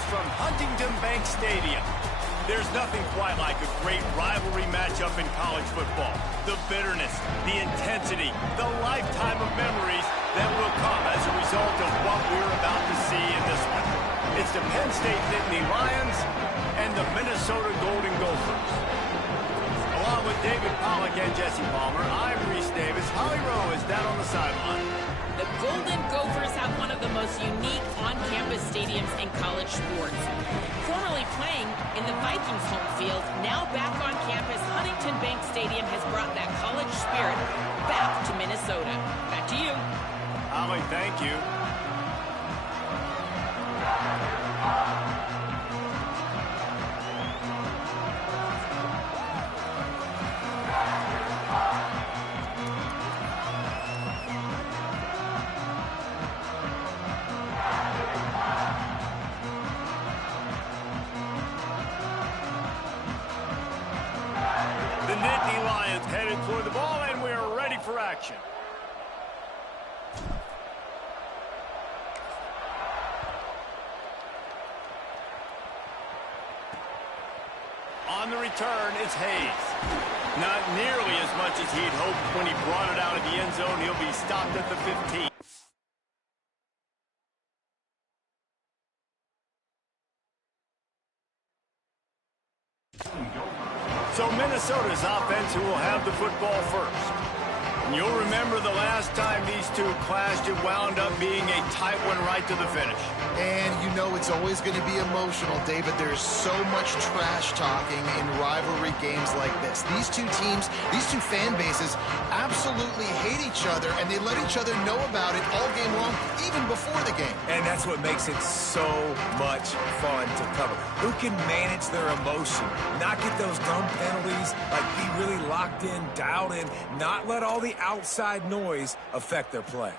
us from Huntington Bank Stadium. There's nothing quite like a great rivalry matchup in college football. The bitterness, the intensity, the lifetime of memories that will come as a result of what we're about to see in this one. It's the Penn State Nittany Lions and the Minnesota Golden Gophers. Along with David Pollack and Jesse Palmer, I'm Reese Davis. Holly Rowe is down on the sideline. The Golden Gophers have one of the most unique on-campus stadiums in college sports. Formerly playing in the Vikings home field, now back on campus, Huntington Bank Stadium has brought that college spirit back to Minnesota. Back to you. Holly, thank you. The Nittany Lions headed toward the ball, and we're ready for action. On the return, it's Hayes. Not nearly as much as he'd hoped when he brought it out of the end zone. He'll be stopped at the 15. So Minnesota's offense who will have the football first. And you'll remember the last time these two clashed, it wound up being a tight one right to the finish. And you know it's always going to be emotional, David. There's so much trash talking in rivalry games like this. These two teams, these two fan bases absolutely hate each other, and they let each other know about it all game long, even before the game. And that's what makes it so much fun to cover. Who can manage their emotion, not get those dumb penalties, like be really locked in, dialed in, not let all the outside noise affect their play.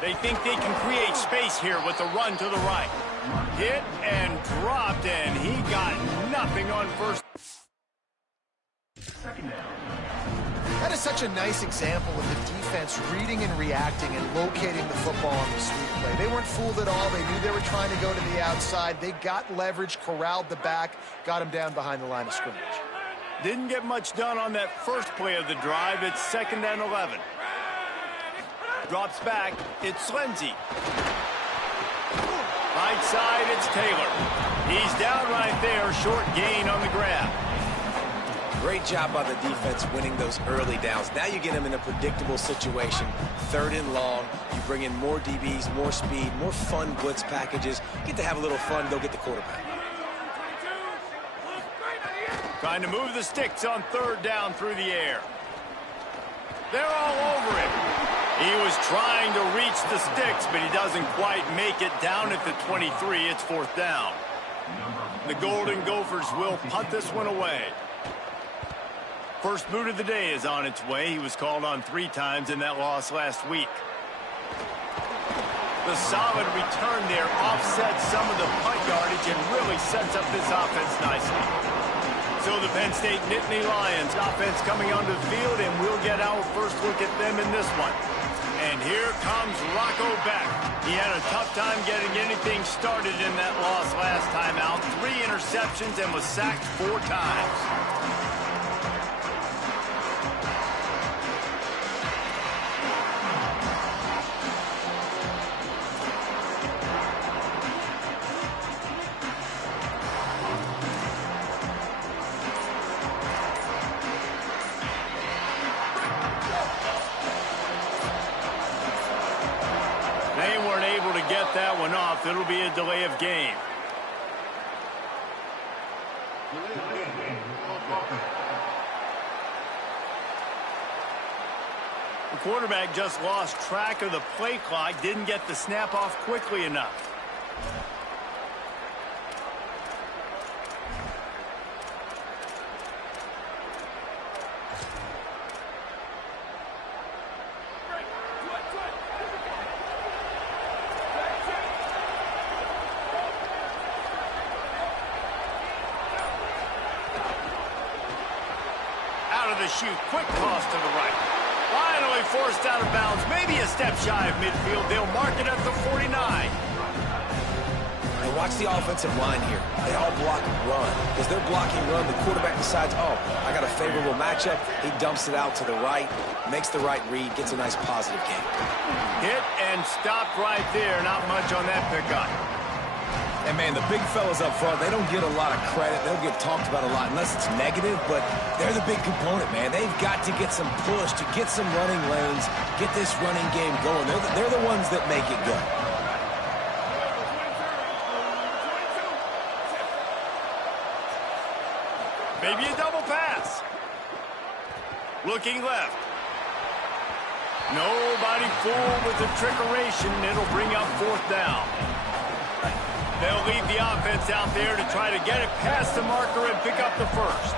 They think they can create space here with the run to the right. Hit and dropped, and he got nothing on first. That is such a nice example of the defense reading and reacting and locating the football on the sweep play. They weren't fooled at all. They knew they were trying to go to the outside. They got leverage, corralled the back, got him down behind the line of scrimmage. Didn't get much done on that first play of the drive. It's 2nd and 11. Drops back. It's Lindsey. Right side, it's Taylor. He's down right there. Short gain on the grab. Great job by the defense winning those early downs. Now you get them in a predictable situation. 3rd and long. You bring in more DBs, more speed, more fun blitz packages. Get to have a little fun, go get the quarterback. Trying to move the sticks on 3rd down through the air. They're all over him. He was trying to reach the sticks, but he doesn't quite make it down at the 23. It's 4th down. The Golden Gophers will punt this one away. First boot of the day is on its way. He was called on 3 times in that loss last week. The solid return there offsets some of the punt yardage and really sets up this offense nicely. So the Penn State Nittany Lions offense coming onto the field, and we'll get our first look at them in this one. And here comes Rocco back. He had a tough time getting anything started in that loss last time out. 3 interceptions and was sacked 4 times. That one off. It'll be a delay of game. The quarterback just lost track of the play clock, didn't get the snap off quickly enough. Shoot, quick toss to the right. Finally forced out of bounds, maybe a step shy of midfield. They'll mark it at the 49. And watch the offensive line here. They all block and run. As they're blocking run, the quarterback decides, oh, I got a favorable matchup. He dumps it out to the right, makes the right read, gets a nice positive gain. Hit and stopped right there. Not much on that pickup. And, man, the big fellas up front, they don't get a lot of credit. They'll get talked about a lot unless it's negative, but they're the big component, man. They've got to get some push, to get some running lanes, get this running game going. They're the ones that make it go. Maybe a double pass. Looking left. Nobody fooled with the trickeration. It'll bring up 4th down. They'll leave the offense out there to try to get it past the marker and pick up the first.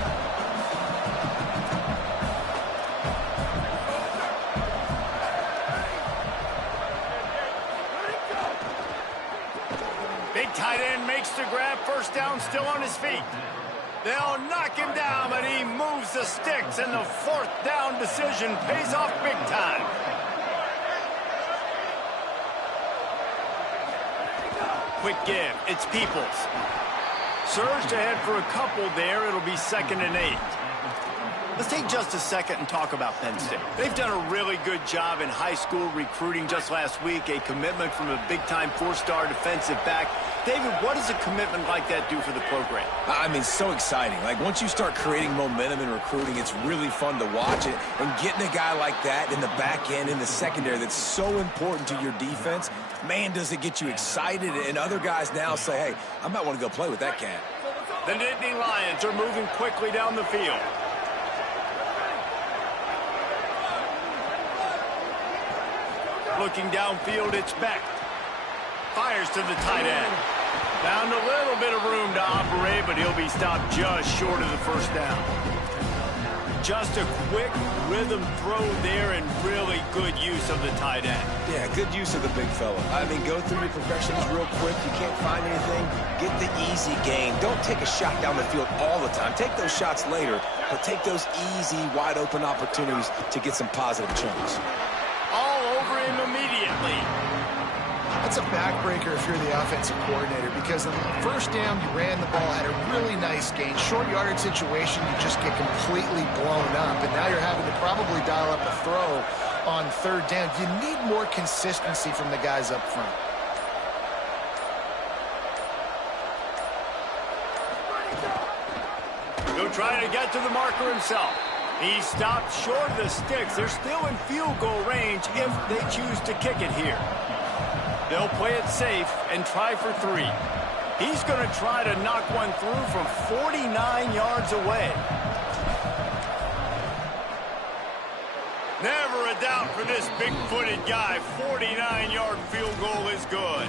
Big tight end makes the grab. 1st down, still on his feet. They'll knock him down, but he moves the sticks, and the 4th down decision pays off big time. Quick give. It's Peoples. Surged ahead for a couple there. It'll be 2nd and 8. Let's take just a second and talk about Penn State. They've done a really good job in high school recruiting. Just last week, a commitment from a big-time 4-star defensive back. David, what does a commitment like that do for the program? I mean, so exciting. Like, once you start creating momentum in recruiting, it's really fun to watch it. And getting a guy like that in the back end, in the secondary, that's so important to your defense, man, does it get you excited. And other guys now say, hey, I might want to go play with that cat. The Nittany Lions are moving quickly down the field. Looking downfield, it's Beck. Fires to the tight end. Found a little bit of room to operate, but he'll be stopped just short of the 1st down. Just a quick rhythm throw there and really good use of the tight end. Yeah, good use of the big fella. I mean, go through your progressions real quick. You can't find anything, get the easy gain. Don't take a shot down the field all the time. Take those shots later, but take those easy, wide-open opportunities to get some positive chunks. All over him immediately. That's a backbreaker if you're the offensive coordinator, because on the first down, you ran the ball, had a really nice gain. Short yardage situation, you just get completely blown up, and now you're having to probably dial up a throw on third down. You need more consistency from the guys up front. He'll try to get to the marker himself. He stopped short of the sticks. They're still in field goal range if they choose to kick it here. They'll play it safe and try for 3. He's going to try to knock one through from 49 yards away. Never a doubt for this big-footed guy. 49-yard field goal is good.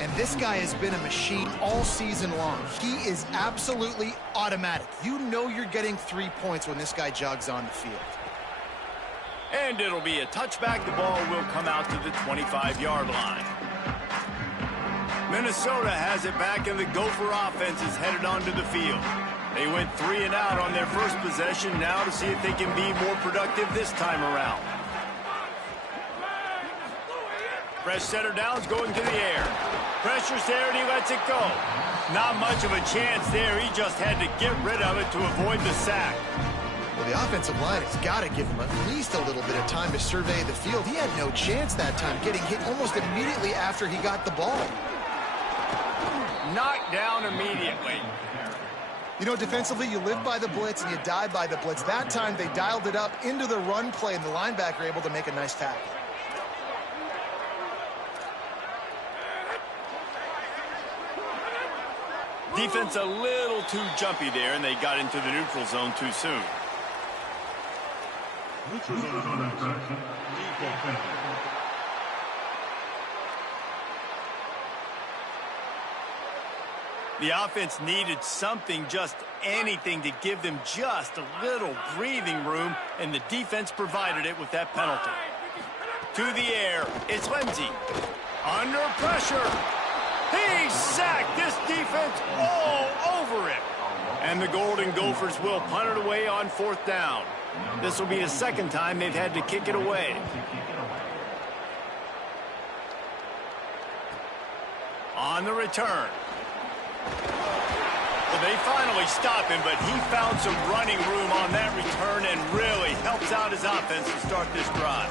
And this guy has been a machine all season long. He is absolutely automatic. You know you're getting 3 points when this guy jogs on the field. And it'll be a touchback. The ball will come out to the 25-yard line. Minnesota has it back, and the Gopher offense is headed onto the field. They went 3 and out on their first possession, now to see if they can be more productive this time around. Fresh center downs going to the air. Pressure's there, and he lets it go. Not much of a chance there. He just had to get rid of it to avoid the sack. Well, the offensive line has got to give him at least a little bit of time to survey the field. He had no chance that time, getting hit almost immediately after he got the ball. Knocked down immediately. You know, defensively, you live by the blitz and you die by the blitz. That time, they dialed it up into the run play, and the linebacker able to make a nice tackle. Defense a little too jumpy there, and they got into the neutral zone too soon. The offense needed something, just anything, to give them just a little breathing room, and the defense provided it with that penalty. To the air, it's Lindsey. Under pressure. He's sacked. This defense all over him. And the Golden Gophers will punt it away on 4th down. This will be the second time they've had to kick it away. On the return. Well, they finally stop him, but he found some running room on that return and really helps out his offense to start this drive.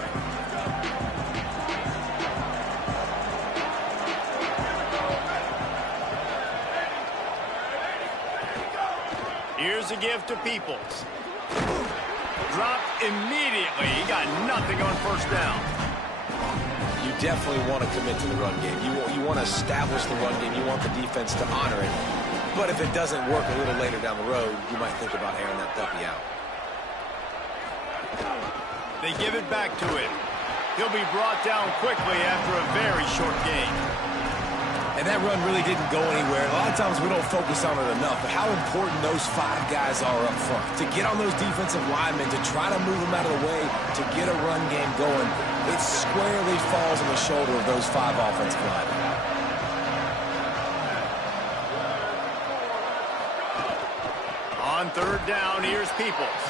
Here's a give to Peoples. Dropped immediately. He got nothing on 1st down. You definitely want to commit to the run game. You want to establish the run game. You want the defense to honor it. But if it doesn't work a little later down the road, you might think about airing that puppy out. They give it back to him. He'll be brought down quickly after a very short game. And that run really didn't go anywhere. A lot of times we don't focus on it enough, but how important those 5 guys are up front. To get on those defensive linemen, to try to move them out of the way, to get a run game going, it squarely falls on the shoulder of those 5 offensive linemen. On 3rd down, here's Peoples.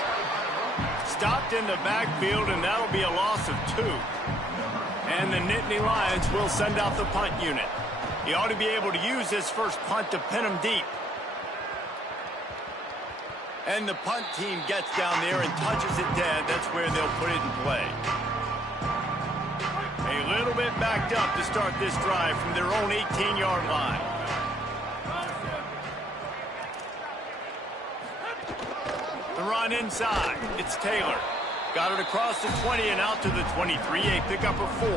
Stopped in the backfield, and that'll be a loss of 2. And the Nittany Lions will send out the punt unit. He ought to be able to use this first punt to pin him deep. And the punt team gets down there and touches it dead. That's where they'll put it in play. A little bit backed up to start this drive from their own 18-yard line. The run inside. It's Taylor. Got it across the 20 and out to the 23. A pickup of 4.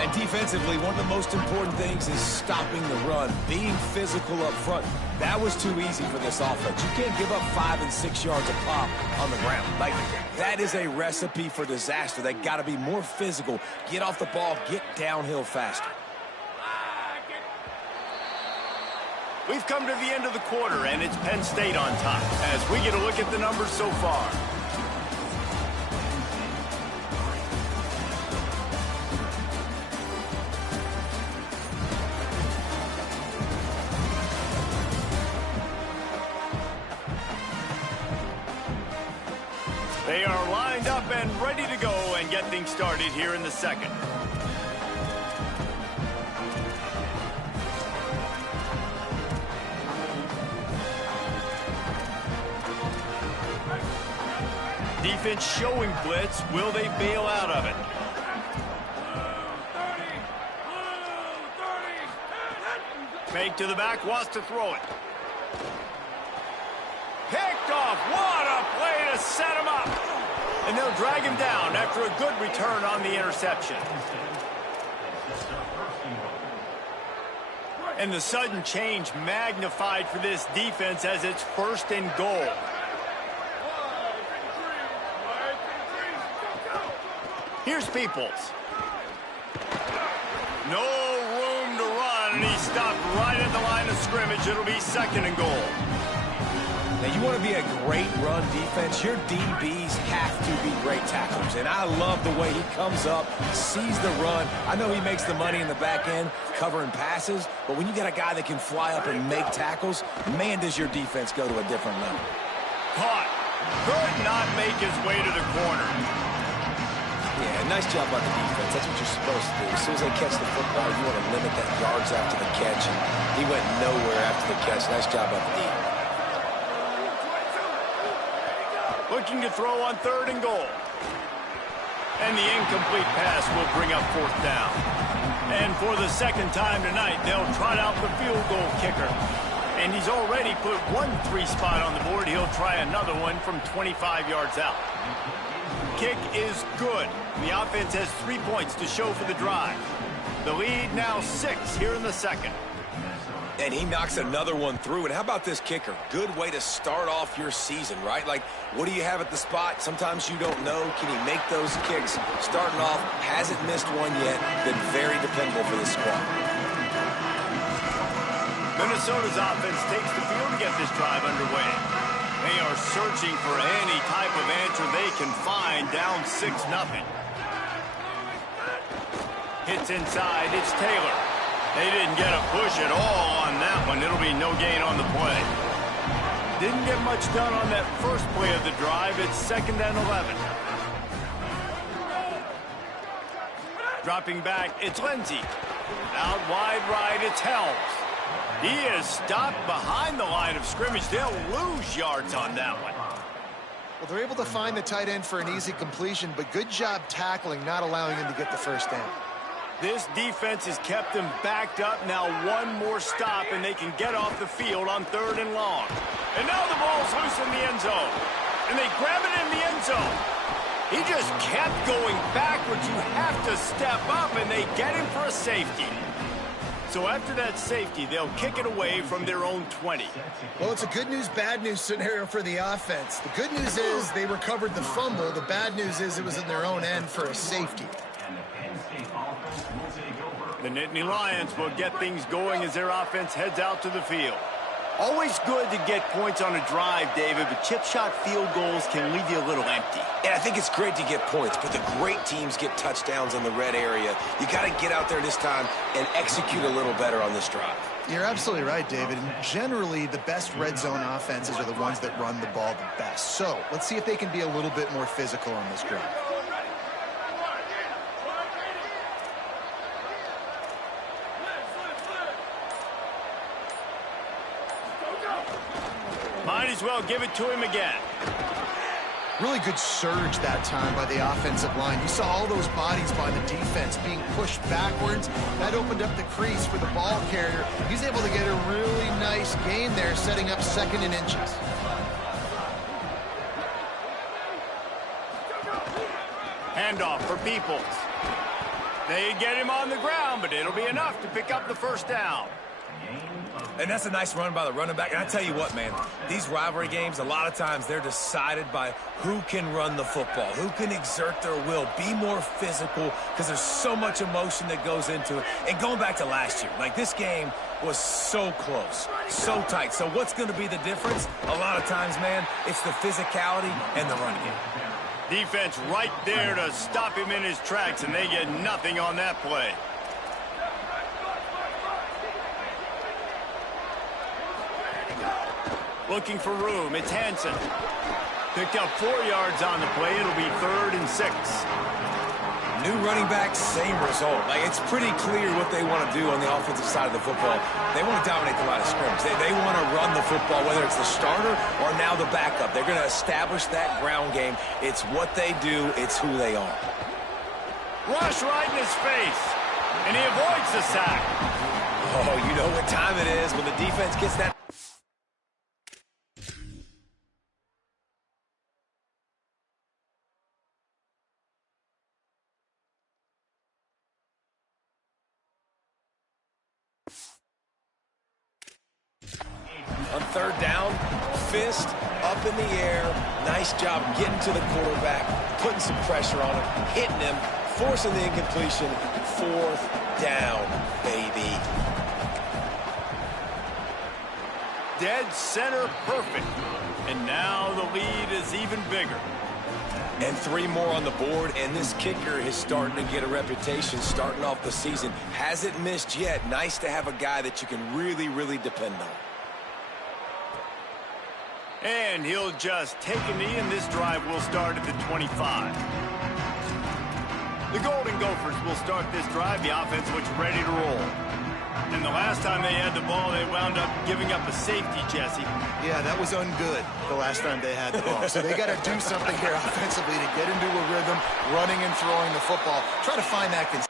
And defensively, one of the most important things is stopping the run, being physical up front. That was too easy for this offense. You can't give up 5 and 6 yards a pop on the ground. Like, that is a recipe for disaster. They got to be more physical, get off the ball, get downhill faster. We've come to the end of the quarter, and it's Penn State on top as we get a look at the numbers so far. They are lined up and ready to go and get things started here in the second. Defense showing blitz. Will they bail out of it? Fake to the back, wants to throw it. Picked off. What a play to set him up. And they'll drag him down after a good return on the interception. And the sudden change magnified for this defense as it's 1st and goal. Here's Peoples. No room to run, and he stopped right at the line of scrimmage. It'll be 2nd and goal. Now, you want to be a great run defense, your DBs have to be great tacklers. And I love the way he comes up, sees the run. I know he makes the money in the back end covering passes, but when you got a guy that can fly up and make tackles, man, does your defense go to a different level. Caught. Could not make his way to the corner. Yeah, nice job by the defense. That's what you're supposed to do. As soon as they catch the football, you want to limit that yards after the catch. And he went nowhere after the catch. Nice job by the defense. Looking to throw on 3rd and goal. And the incomplete pass will bring up 4th down. And for the 2nd time tonight, they'll trot out the field goal kicker. And he's already put 1 3 spot on the board. He'll try another one from 25 yards out. Kick is good. The offense has 3 points to show for the drive. The lead now 6 here in the second. And he knocks another one through. And how about this kicker? Good way to start off your season, right? Like, what do you have at the spot? Sometimes you don't know. Can he make those kicks? Starting off, hasn't missed one yet. Been very dependable for this squad. Minnesota's offense takes the field to get this drive underway. They are searching for any type of answer they can find, down 6-0. Hits inside, it's Taylor. They didn't get a push at all on that one. It'll be no gain on the play. Didn't get much done on that first play of the drive. It's 2nd and 11. Dropping back, it's Lindsey. Out wide right, it's Helms. He is stopped behind the line of scrimmage. They'll lose yards on that one. Well, they're able to find the tight end for an easy completion, but good job tackling, not allowing him to get the 1st down. This defense has kept them backed up. Now 1 more stop, and they can get off the field on 3rd and long. And now the ball's loose in the end zone. And they grab it in the end zone. He just kept going backwards. You have to step up, and they get him for a safety. So after that safety, they'll kick it away from their own 20. Well, it's a good news, bad news scenario for the offense. The good news is they recovered the fumble. The bad news is it was in their own end for a safety. The Nittany Lions will get things going as their offense heads out to the field. Always good to get points on a drive, David, but chip shot field goals can leave you a little empty. And I think it's great to get points, but the great teams get touchdowns in the red area. You got to get out there this time and execute a little better on this drive. You're absolutely right, David. And generally, the best red zone offenses are the ones that run the ball the best. So let's see if they can be a little bit more physical on this drive. Might as well give it to him again. Really good surge that time by the offensive line. You saw all those bodies by the defense being pushed backwards. That opened up the crease for the ball carrier. He's able to get a really nice gain there, setting up 2nd and inches. Handoff for Peoples. They get him on the ground, but it'll be enough to pick up the 1st down. And that's a nice run by the running back. And I tell you what, man, these rivalry games, a lot of times they're decided by who can run the football, who can exert their will, be more physical, because there's so much emotion that goes into it. And going back to last year, like this game was so close, so tight. So what's going to be the difference? A lot of times, man, it's the physicality and the running game. Defense right there to stop him in his tracks, and they get nothing on that play. Looking for room, it's Hansen. Picked up 4 yards on the play. It'll be 3rd and 6. New running back, same result. Like, it's pretty clear what they want to do on the offensive side of the football. They want to dominate the line of scrimmage. They want to run the football, whether it's the starter or now the backup. They're going to establish that ground game. It's what they do. It's who they are. Rush right in his face, and he avoids the sack. Oh, you know what time it is when the defense gets that. On 3rd down, fist up in the air. Nice job getting to the quarterback, putting some pressure on him, hitting him, forcing the incompletion. 4th down, baby. Dead center perfect. And now the lead is even bigger. And 3 more on the board, and this kicker is starting to get a reputation starting off the season. Hasn't missed yet. Nice to have a guy that you can really, really depend on. And he'll just take a knee, and this drive will start at the 25. The Golden Gophers will start this drive. The offense looks ready to roll. And the last time they had the ball, they wound up giving up a safety, Jesse. Yeah, that was ungood the last time they had the ball. So they got to do something here offensively to get into a rhythm, running and throwing the football. Try to find that consistency.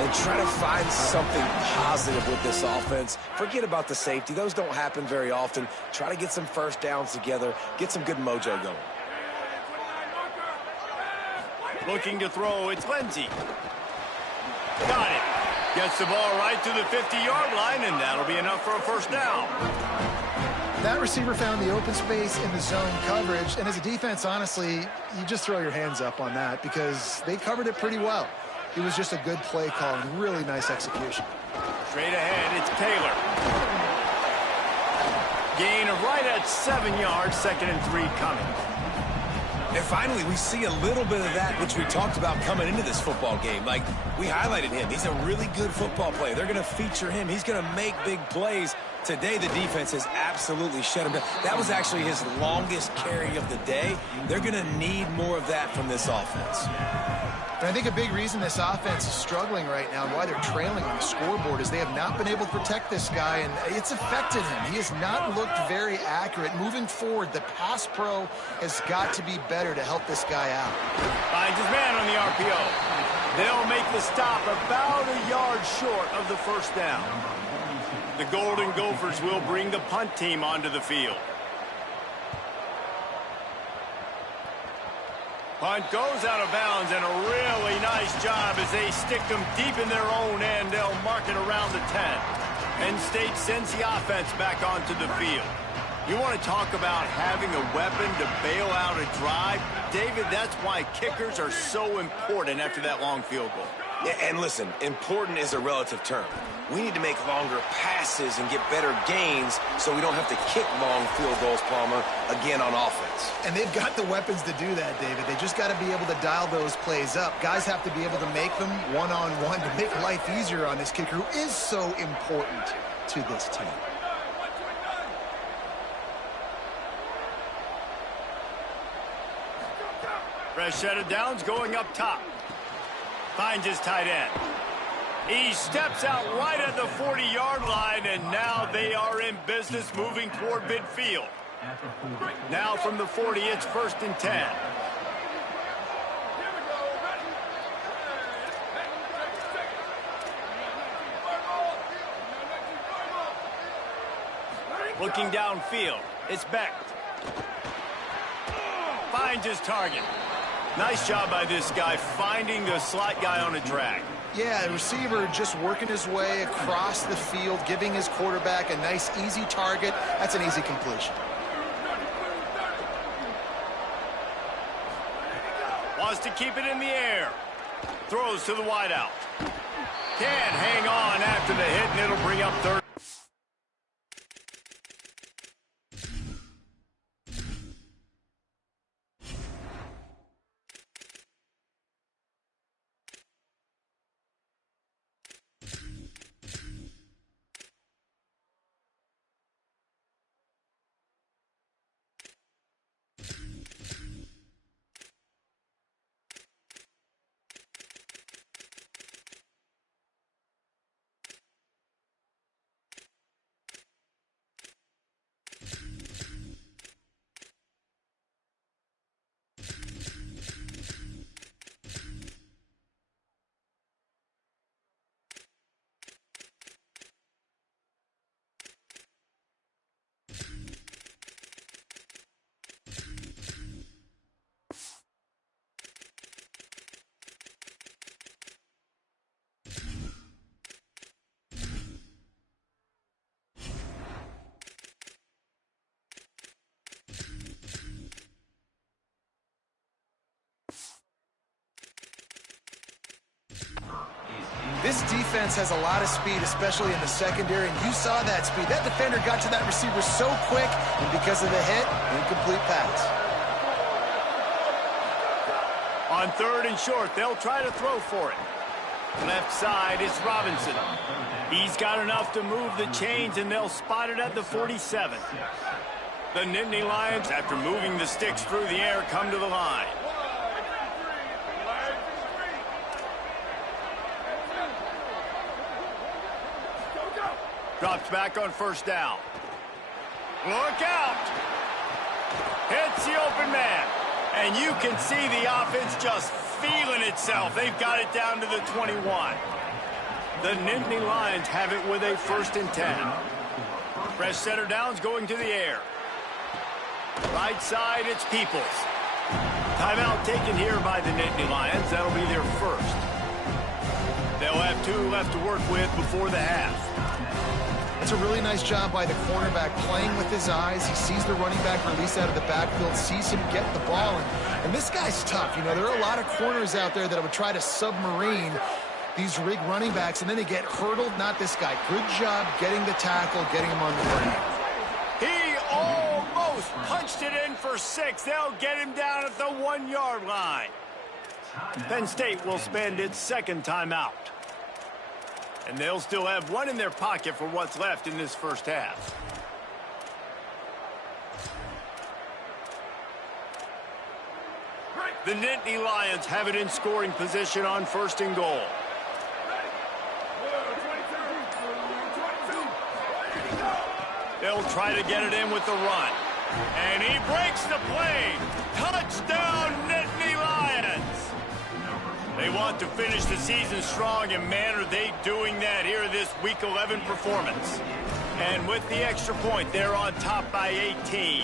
And try to find something positive with this offense. Forget about the safety. Those don't happen very often. Try to get some first downs together. Get some good mojo going. Looking to throw, it's Lindsey. Got it. Gets the ball right to the 50-yard line, and that'll be enough for a first down. That receiver found the open space in the zone coverage, and as a defense, honestly, you just throw your hands up on that because they covered it pretty well. It was just a good play call and really nice execution. Straight ahead, it's Taylor. Gain of right at 7 yards, 2nd and 3 coming. And finally, we see a little bit of that which we talked about coming into this football game. Like, we highlighted him. He's a really good football player. They're going to feature him. He's going to make big plays. Today, the defense has absolutely shut him down. That was actually his longest carry of the day. They're going to need more of that from this offense. And I think a big reason this offense is struggling right now and why they're trailing on the scoreboard is they have not been able to protect this guy, and it's affected him. He has not looked very accurate. Moving forward, the pass pro has got to be better to help this guy out. Finds his man on the RPO. They'll make the stop about a yard short of the first down. The Golden Gophers will bring the punt team onto the field. Punt goes out of bounds, and a really nice job as they stick them deep in their own end. They'll mark it around the 10. Penn State sends the offense back onto the field. You want to talk about having a weapon to bail out a drive? David, that's why kickers are so important after that long field goal. Yeah, and listen, important is a relative term. We need to make longer passes and get better gains so we don't have to kick long field goals, Palmer, again on offense. And they've got the weapons to do that, David. They just got to be able to dial those plays up. Guys have to be able to make them one-on-one to make life easier on this kicker who is so important to this team. Fresh set of downs going up top. Finds his tight end. He steps out right at the 40-yard line, and now they are in business moving toward midfield. Now from the 40, it's 1st and 10. Looking downfield. It's Beck. Finds his target. Nice job by this guy finding the slot guy on a drag. Yeah, the receiver just working his way across the field, giving his quarterback a nice, easy target. That's an easy completion. Wants to keep it in the air. Throws to the wideout. Can't hang on after the hit, and it'll bring up third. This defense has a lot of speed, especially in the secondary, and you saw that speed. That defender got to that receiver so quick, and because of the hit, incomplete pass. On 3rd and short, they'll try to throw for it. Left side, it's Robinson. He's got enough to move the chains, and they'll spot it at the 47. The Nittany Lions, after moving the sticks through the air, come to the line. Drops back on 1st down. Look out! Hits the open man. And you can see the offense just feeling itself. They've got it down to the 21. The Nittany Lions have it with a 1st and 10. Fresh center downs going to the air. Right side, it's Peoples. Timeout taken here by the Nittany Lions. That'll be their 1st. They'll have 2 left to work with before the half. It's a really nice job by the cornerback playing with his eyes. He sees the running back release out of the backfield, sees him get the ball. And this guy's tough. You know, there are a lot of corners out there that would try to submarine these rig running backs, and then they get hurdled. Not this guy. Good job getting the tackle, getting him on the ground. He almost punched it in for 6. They'll get him down at the 1-yard line. Penn State will spend its 2nd timeout. And they'll still have 1 in their pocket for what's left in this 1st half. The Nittany Lions have it in scoring position on 1st and goal. They'll try to get it in with the run. And he breaks the play. Touchdown, Nittany Lions! They want to finish the season strong, and man, are they doing that here in this Week 11 performance. And with the extra point, they're on top by 18.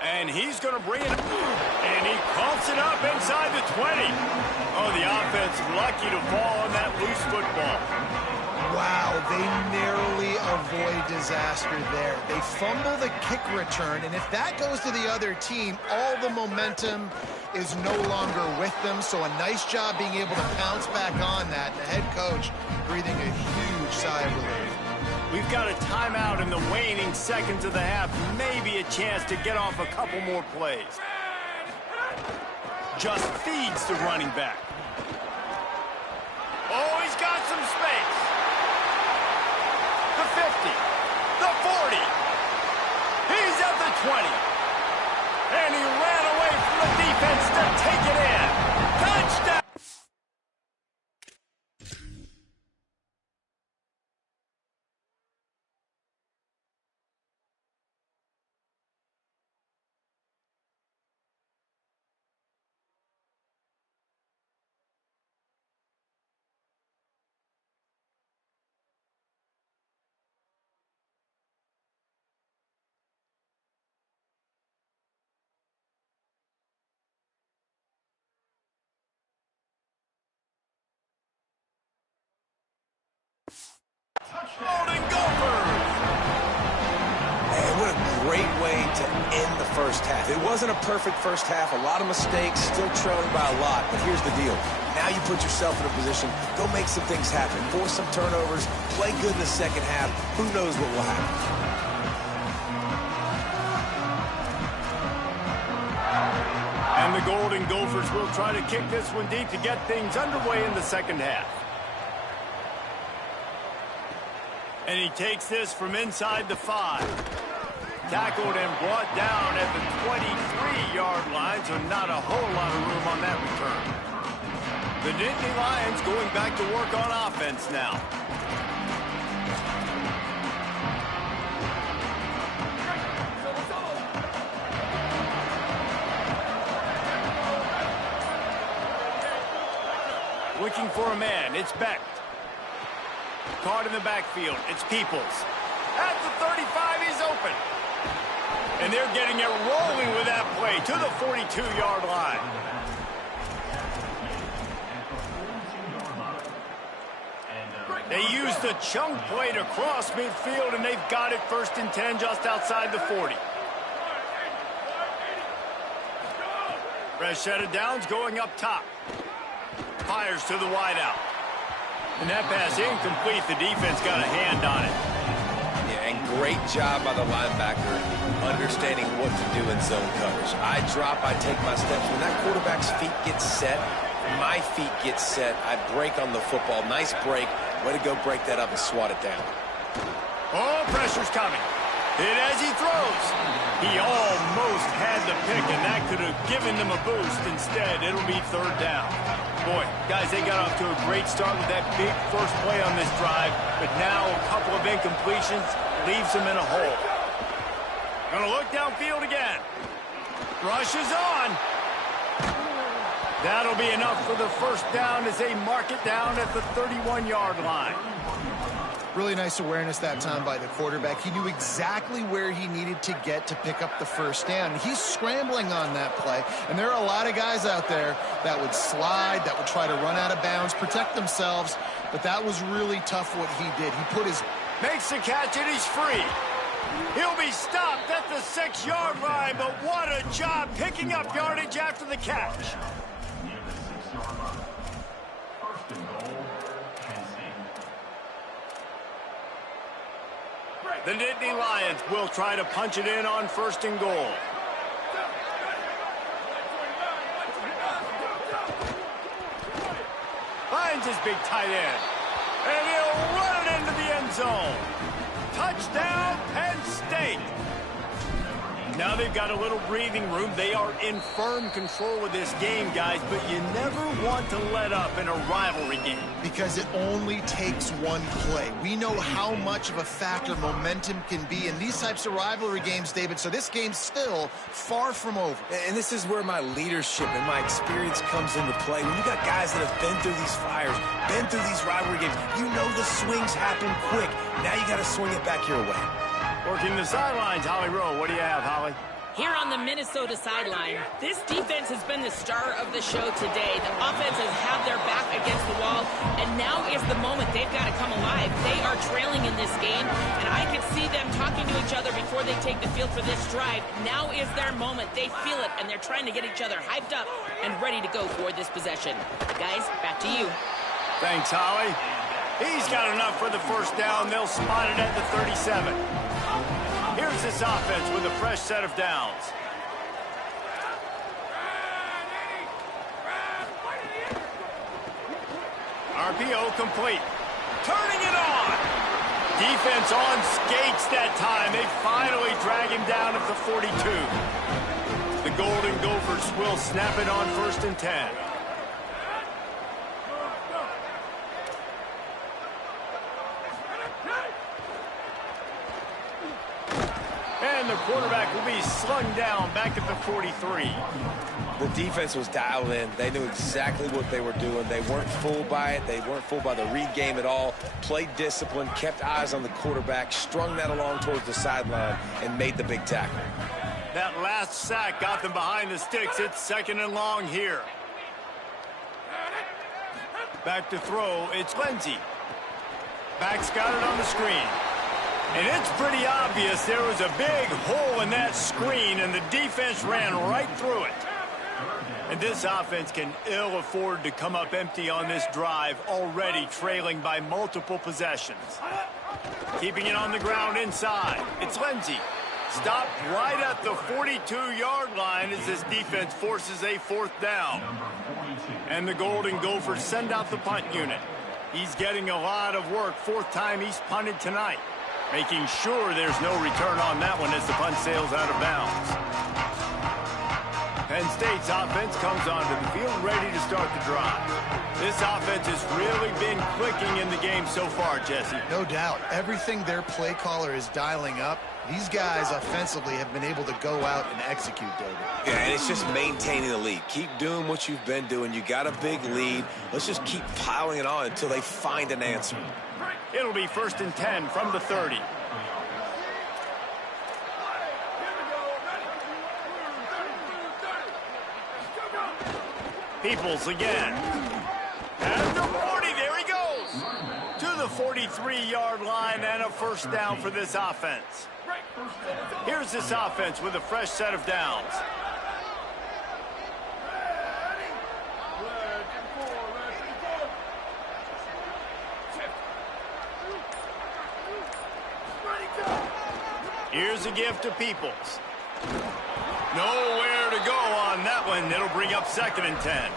And he's going to bring it, and he pumps it up inside the 20. Oh, the offense lucky to fall on that loose football. Wow, they narrowly avoid disaster there. They fumble the kick return, and if that goes to the other team, all the momentum is no longer with them. So a nice job being able to pounce back on that. And the head coach breathing a huge sigh of relief. We've got a timeout in the waning seconds of the half. Maybe a chance to get off a couple more plays. Just feeds the running back. Oh, he's got some space. The 50, the 40. He's at the 20. And he ran away from the defense to take it in. Touchdown! first half. It wasn't a perfect first half. A lot of mistakes, still trailing by a lot. But here's the deal. Now you put yourself in a position, go make some things happen, force some turnovers, play good in the second half. Who knows what will happen? And the Golden Gophers will try to kick this one deep to get things underway in the second half. And he takes this from inside the 5. Tackled and brought down at the 23-yard line, so not a whole lot of room on that return. The Nittany Lions going back to work on offense now. Looking for a man, it's Beck. Caught in the backfield, it's Peoples. At the 35, he's open. And they're getting it rolling with that play to the 42-yard line. They used the chunk play to cross midfield, and they've got it 1st and 10 just outside the 40. Fresh set of downs going up top. Fires to the wideout. And that pass incomplete. The defense got a hand on it. Yeah, and great job by the linebacker understanding what to do in zone coverage. I drop, I take my steps. When that quarterback's feet get set, my feet get set, I break on the football. Nice break. Way to go break that up and swat it down. Oh, pressure's coming. Hit as he throws. He almost had the pick, and that could have given them a boost. Instead, it'll be 3rd down. Boy, guys, they got off to a great start with that big first play on this drive, but now a couple of incompletions leaves them in a hole. Gonna look downfield again. Rushes on. That'll be enough for the 1st down as they mark it down at the 31-yard line. Really nice awareness that time by the quarterback. He knew exactly where he needed to get to pick up the 1st down. He's scrambling on that play, and there are a lot of guys out there that would slide, that would try to run out of bounds, protect themselves, but that was really tough what he did. He put his... Makes the catch, and he's free. He'll be stopped at the 6-yard line, but what a job picking up yardage after the catch. The Nittany Lions will try to punch it in on 1st and goal. Finds his big tight end. And he'll run it into the end zone. Touchdown, Penn State. Now they've got a little breathing room. They are in firm control of this game, guys, but you never want to let up in a rivalry game. Because it only takes one play. We know how much of a factor momentum can be in these types of rivalry games, David, so this game's still far from over. And this is where my leadership and my experience comes into play. When you got guys that have been through these fires, been through these rivalry games, you know the swings happen quick. Now you got to swing it back your way. Working the sidelines, Holly Rowe. What do you have, Holly? Here on the Minnesota sideline, this defense has been the star of the show today. The offense has had their back against the wall, and now is the moment they've got to come alive. They are trailing in this game, and I can see them talking to each other before they take the field for this drive. Now is their moment. They feel it, and they're trying to get each other hyped up and ready to go for this possession. Guys, back to you. Thanks, Holly. He's got enough for the 1st down. They'll spot it at the 37. Here's this offense with a fresh set of downs. RPO complete. Turning it on. Defense on skates that time. They finally drag him down at the 42. The Golden Gophers will snap it on 1st and 10. And the quarterback will be slung down back at the 43. The defense was dialed in. They knew exactly what they were doing. They weren't fooled by it. They weren't fooled by the read game at all. Played discipline, kept eyes on the quarterback, strung that along towards the sideline, and made the big tackle. That last sack got them behind the sticks. It's 2nd and long here. Back to throw. It's Lindsey. Back's got it on the screen. And it's pretty obvious there was a big hole in that screen, and the defense ran right through it. And this offense can ill afford to come up empty on this drive, already trailing by multiple possessions. Keeping it on the ground inside. It's Lindsey. Stopped right at the 42-yard line as this defense forces a 4th down. And the Golden Gophers send out the punt unit. He's getting a lot of work. 4th time he's punted tonight. Making sure there's no return on that one as the punt sails out of bounds. Penn State's offense comes onto the field ready to start the drive. This offense has really been clicking in the game so far, Jesse. No doubt. Everything their play caller is dialing up, these guys offensively have been able to go out and execute, David. Yeah, and it's just maintaining the lead. Keep doing what you've been doing. You got a big lead. Let's just keep piling it on until they find an answer. It'll be 1st and 10 from the 30. Peoples again. At the 40, there he goes. To the 43-yard line and a 1st down for this offense. Here's this offense with a fresh set of downs. Here's a gift to Peoples. Nowhere to go on that one. It'll bring up 2nd and 10.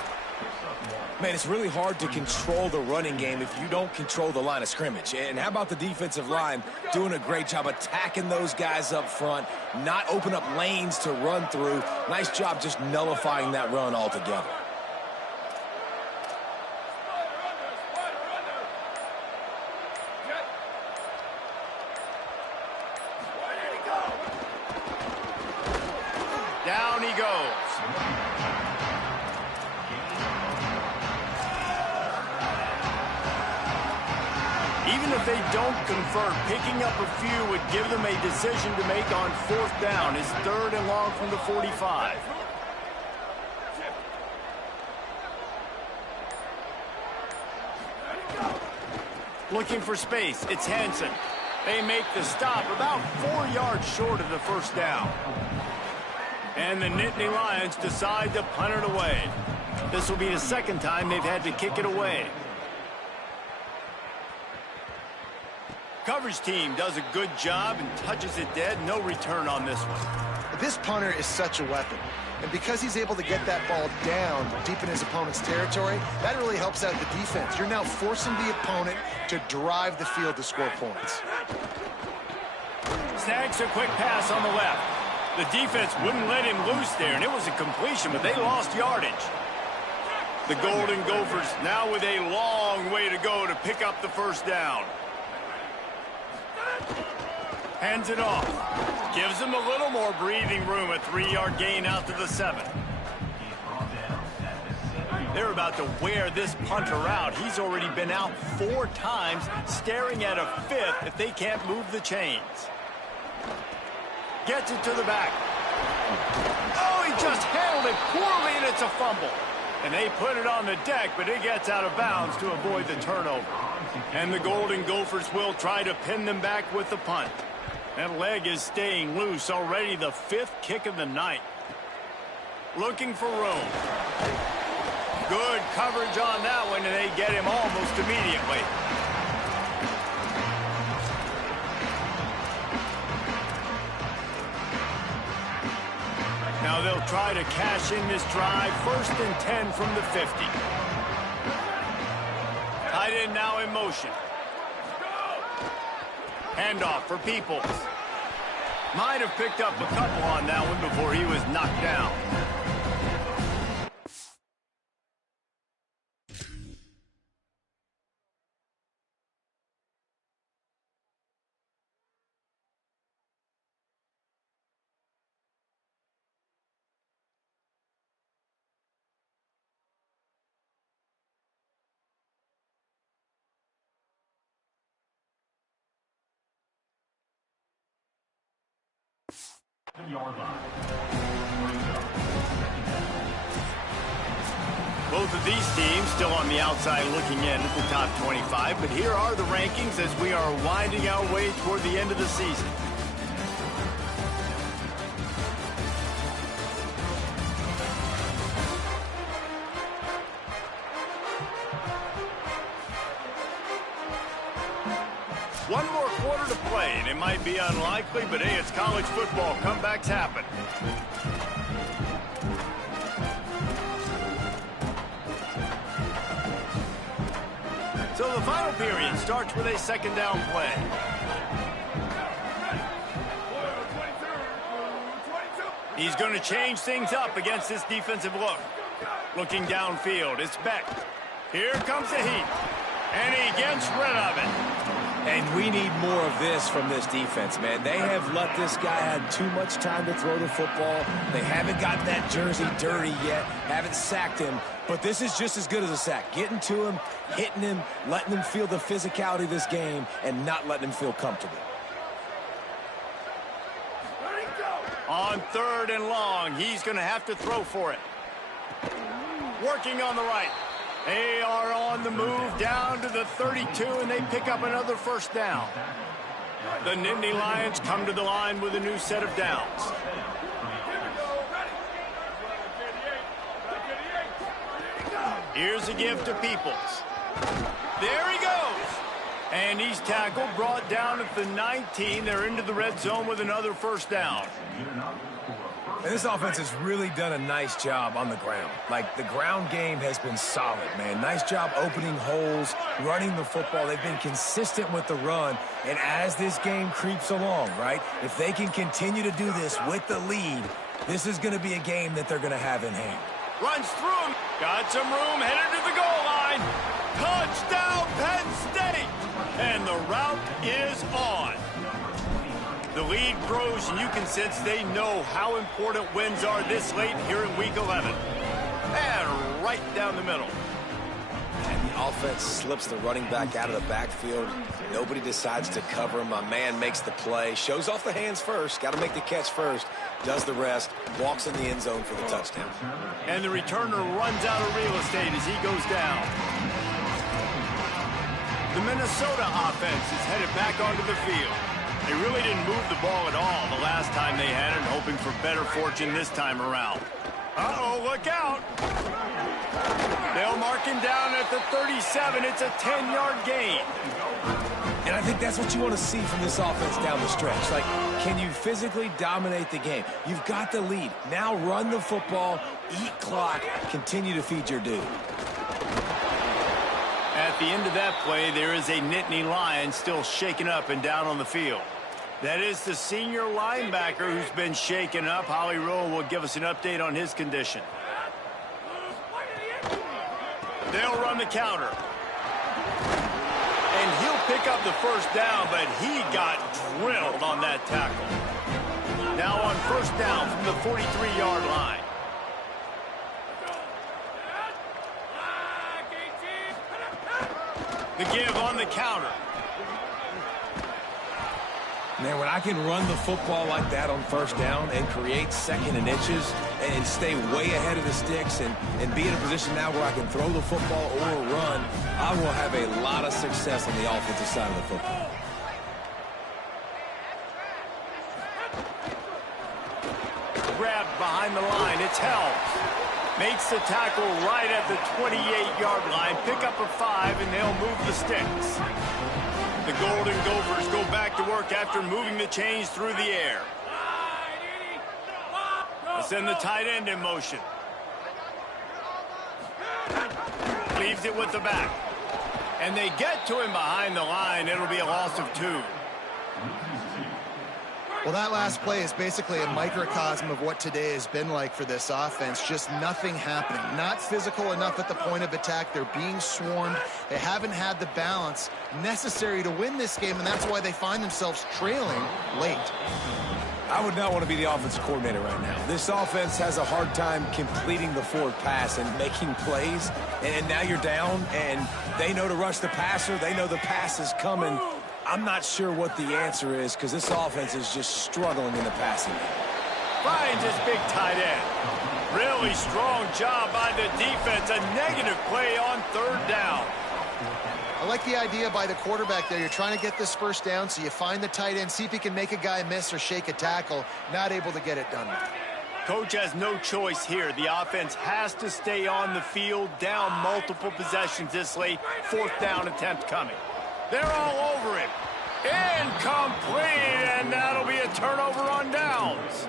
Man, it's really hard to control the running game if you don't control the line of scrimmage. And how about the defensive line doing a great job attacking those guys up front, not open up lanes to run through. Nice job just nullifying that run altogether. Down he goes. Even if they don't convert, picking up a few would give them a decision to make on 4th down. It's 3rd and long from the 45. Looking for space. It's Hansen. They make the stop about 4 yards short of the 1st down. And the Nittany Lions decide to punt it away. This will be the 2nd time they've had to kick it away. Coverage team does a good job and touches it dead. No return on this one. This punter is such a weapon. And because he's able to get that ball down deep in his opponent's territory, that really helps out the defense. You're now forcing the opponent to drive the field to score points. Snags a quick pass on the left. The defense wouldn't let him loose there, and it was a completion, but they lost yardage. The Golden Gophers now with a long way to go to pick up the 1st down. Hands it off. Gives them a little more breathing room. A 3-yard gain out to the 7. They're about to wear this punter out. He's already been out 4 times, staring at a 5th if they can't move the chains. Gets it to the back. Oh, he just handled it poorly, and it's a fumble. And they put it on the deck, but it gets out of bounds to avoid the turnover. And the Golden Gophers will try to pin them back with the punt. That leg is staying loose. Already the 5th kick of the night. Looking for room. Good coverage on that one, and they get him almost immediately. Now they'll try to cash in this drive. 1st and 10 from the 50. Tight end now in motion. Handoff for Peoples. Might have picked up a couple on that one before he was knocked down. Both of these teams still on the outside looking in at the top 25, but here are the rankings as we are winding our way toward the end of the season. One more quarter to play, and it might be unlikely, but hey, it's college football. Comebacks happen. So the final period starts with a second down play. He's going to change things up against this defensive look. Looking downfield, it's Beck. Here comes the heat, and he gets rid of it. And we need more of this from this defense, man. They have let this guy have too much time to throw the football. They haven't got that jersey dirty yet, haven't sacked him. But this is just as good as a sack. Getting to him, hitting him, letting him feel the physicality of this game, and not letting him feel comfortable. On 3rd and long, he's going to have to throw for it. Working on the right. They are on the move down to the 32, and they pick up another first down. The Nittany Lions come to the line with a new set of downs. Here's a give to Peoples. There he goes. And he's tackled, brought down at the 19. They're into the red zone with another first down. And this offense has really done a nice job on the ground. Like, the ground game has been solid, man. Nice job opening holes, running the football. They've been consistent with the run. And as this game creeps along, right, if they can continue to do this with the lead, this is going to be a game that they're going to have in hand. Runs through him. Got some room, headed to the goal line. Touchdown, Penn State. And the route is on. The lead grows, and you can sense they know how important wins are this late here in Week 11. And right down the middle. And the offense slips the running back out of the backfield. Nobody decides to cover him. My man makes the play. Shows off the hands first. Got to make the catch first. Does the rest. Walks in the end zone for the touchdown. And the returner runs out of real estate as he goes down. The Minnesota offense is headed back onto the field. They really didn't move the ball at all the last time they had it, hoping for better fortune this time around. Uh-oh, look out. They'll mark him down at the 37. It's a 10-yard gain. And I think that's what you want to see from this offense down the stretch. Like, can you physically dominate the game? You've got the lead. Now run the football, eat clock, continue to feed your dude. At the end of that play, there is a Nittany Lion still shaken up and down on the field. That is the senior linebacker who's been shaken up. Holly Rowe will give us an update on his condition. They'll run the counter. And he'll pick up the first down, but he got drilled on that tackle. Now on first down from the 43-yard line. The give on the counter. Man, when I can run the football like that on first down and create second and inches and stay way ahead of the sticks and be in a position now where I can throw the football or run, I will have a lot of success on the offensive side of the football. Grabbed behind the line. It's held. Makes the tackle right at the 28-yard line. Pick up a 5, and they'll move the sticks. The Golden Gophers go back to work after moving the chains through the air. They send the tight end in motion. Leaves it with the back. And they get to him behind the line. It'll be a loss of 2. Well, that last play is basically a microcosm of what today has been like for this offense. Just nothing happening. Not physical enough at the point of attack. They're being swarmed. They haven't had the balance necessary to win this game, and that's why they find themselves trailing late. I would not want to be the offensive coordinator right now. This offense has a hard time completing the forward pass and making plays, and now you're down, and they know to rush the passer. They know the pass is coming. I'm not sure what the answer is because this offense is just struggling in the passing game. Finds his big tight end. Really strong job by the defense. A negative play on third down. I like the idea by the quarterback there. You're trying to get this first down, so you find the tight end, see if he can make a guy miss or shake a tackle. Not able to get it done. Coach has no choice here. The offense has to stay on the field, down multiple possessions this late. Fourth down attempt coming. They're all over him. Incomplete, and that'll be a turnover on downs.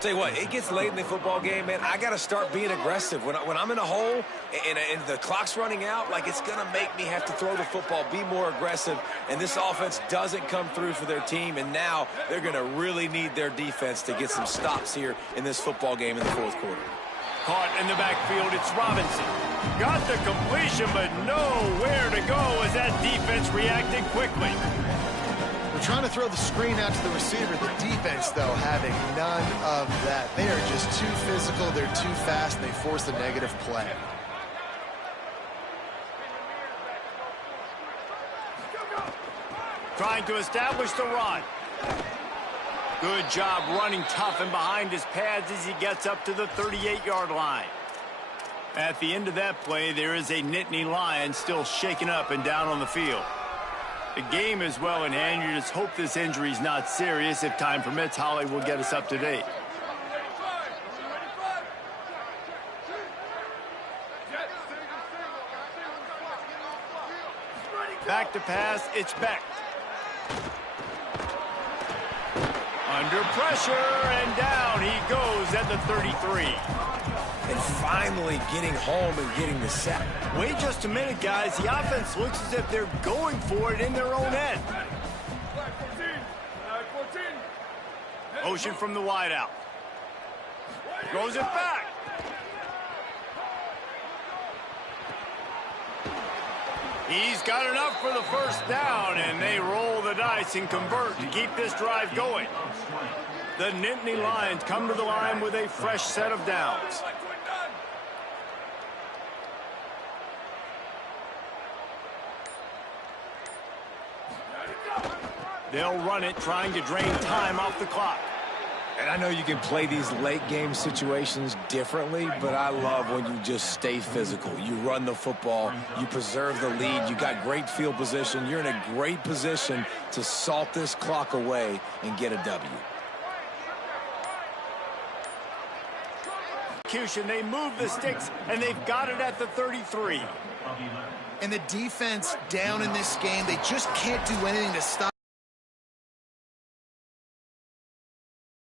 Tell you what, it gets late in the football game, man. I got to start being aggressive. When I'm in a hole and the clock's running out, like, it's going to make me have to throw the football, be more aggressive. And this offense doesn't come through for their team, and now they're going to really need their defense to get some stops here in this football game in the fourth quarter. Caught in the backfield, it's Robinson. Got the completion, but nowhere to go as that defense reacted quickly. We're trying to throw the screen out to the receiver. The defense, though, having none of that. They are just too physical. They're too fast. They force the negative play. Trying to establish the run. Good job running tough and behind his pads as he gets up to the 38-yard line. At the end of that play, there is a Nittany Lion still shaken up and down on the field. The game is well in hand. You just hope this injury is not serious. If time permits, Holly will get us up to date. Back to pass, it's Beck. Under pressure, and down he goes at the 33. And finally getting home and getting the sack. Wait just a minute, guys. The offense looks as if they're going for it in their own end. Motion from the wideout. Throws it back. He's got enough for the first down, and they roll the dice and convert to keep this drive going. The Nittany Lions come to the line with a fresh set of downs. They'll run it, trying to drain time off the clock. And I know you can play these late game situations differently, but I love when you just stay physical. You run the football, you preserve the lead, you got great field position. You're in a great position to salt this clock away and get a W. They move the sticks, and they've got it at the 33. And the defense down in this game, they just can't do anything to stop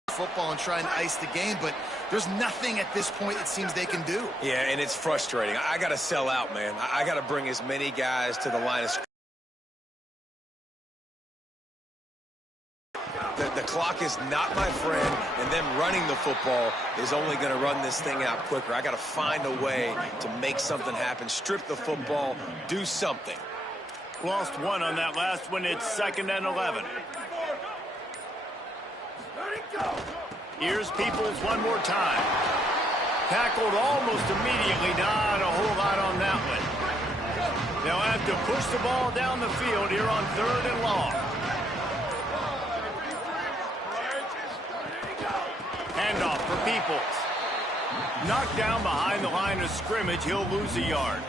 football and try and ice the game, but there's nothing at this point it seems they can do. Yeah, and it's frustrating. I got to sell out, man. I got to bring as many guys to the line of scrimmage. The clock is not my friend, and them running the football is only going to run this thing out quicker. I got to find a way to make something happen, strip the football, do something. Lost one on that last one. It's 2nd and 11. Here's Peoples one more time. Tackled almost immediately. Not a whole lot on that one. They'll have to push the ball down the field here on 3rd and long. Handoff for Peoples. Knocked down behind the line of scrimmage. He'll lose a yard.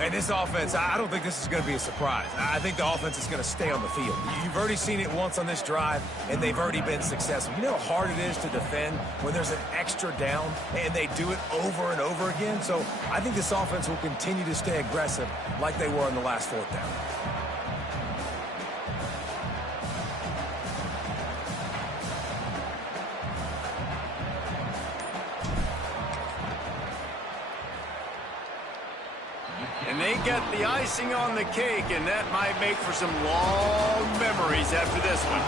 And this offense, I don't think this is going to be a surprise. I think the offense is going to stay on the field. You've already seen it once on this drive, and they've already been successful. You know how hard it is to defend when there's an extra down, and they do it over and over again? So I think this offense will continue to stay aggressive like they were on the last 4th down. And they get the icing on the cake, and that might make for some long memories after this one.